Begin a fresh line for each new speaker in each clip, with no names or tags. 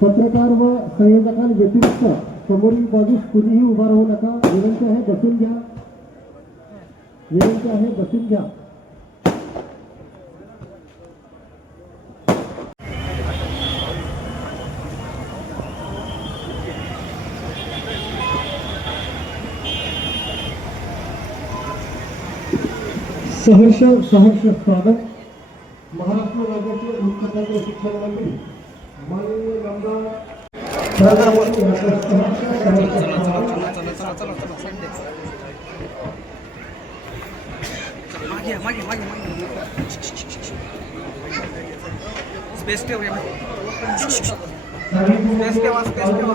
पत्रकार व संयोजकांव्यतिरिक्त समोरील बाजूस कुणीही उभा राहू नका. विनंती आहे, बसून घ्या. विनंती आहे, बसून घ्या. सहर्ष सहर्ष स्वागत. महाराष्ट्र राज्याचे मुख्यमंत्री शिक्षण मंत्री माननीय
मागे मागे मागे स्पेस ठेवूया स्पेस ठेवा स्पेस ठेवा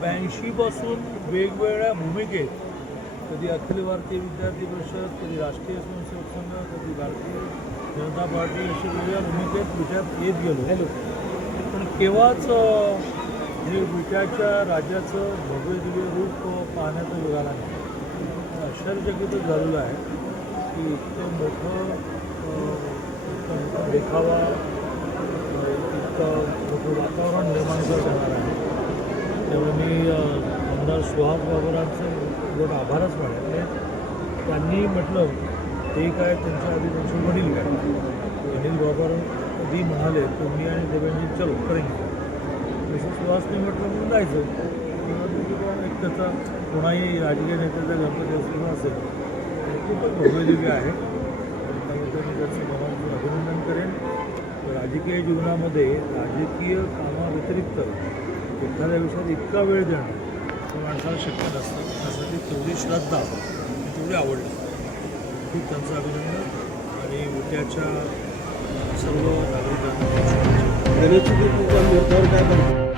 ब्याऐंशीपासून वेगवेगळ्या भूमिकेत कधी अखिल भारतीय विद्यार्थी परिषद कधी राष्ट्रीय स्वयंसेवक संघ कधी भारतीय जनता पार्टी अशा वेगवेगळ्या भूमिकेत विचार येत गेलो. पण केव्हाच हे विट्याच्या राज्याचं भव्य दिव्य रूप पाहण्याचं पाहण्याचा योग नाही. आश्चर्यचकितच झालेलं आहे की इतकं मोठं देखावा इतकं मोठं वातावरण निर्माण करत येणार आहे. त्यामुळे मी आमदार सुहास बाबरांचं दोन आभारच मानले त्यांनी म्हटलं ते काय त्यांच्या आधी त्यांचे वडील काय? अनिल बाबर कधी म्हणाले तुम्ही आणि देवेंद्रजींच्या चलो सुहासने म्हटलं म्हणून जायचं. एक त्याचा कोणाही राजकीय नेत्याचा गणपती असलेला असेल तर खूपच भव्यदिव्य आहे. त्यामुळे मी त्याचं मनापासून अभिनंदन करेन. राजकीय जीवनामध्ये राजकीय कामाव्यतिरिक्त एखाद्या विषयात इतका वेळ देणं त्या माणसाला शक्य नसतं. त्यासाठी तेवढी श्रद्धा तेवढी आवडली खूप त्यांचं अभिनंदन आणि उद्याच्या सर्व नागरिकांना
गणेश चतुर्थीच्या मुहूर्तावर काय करतो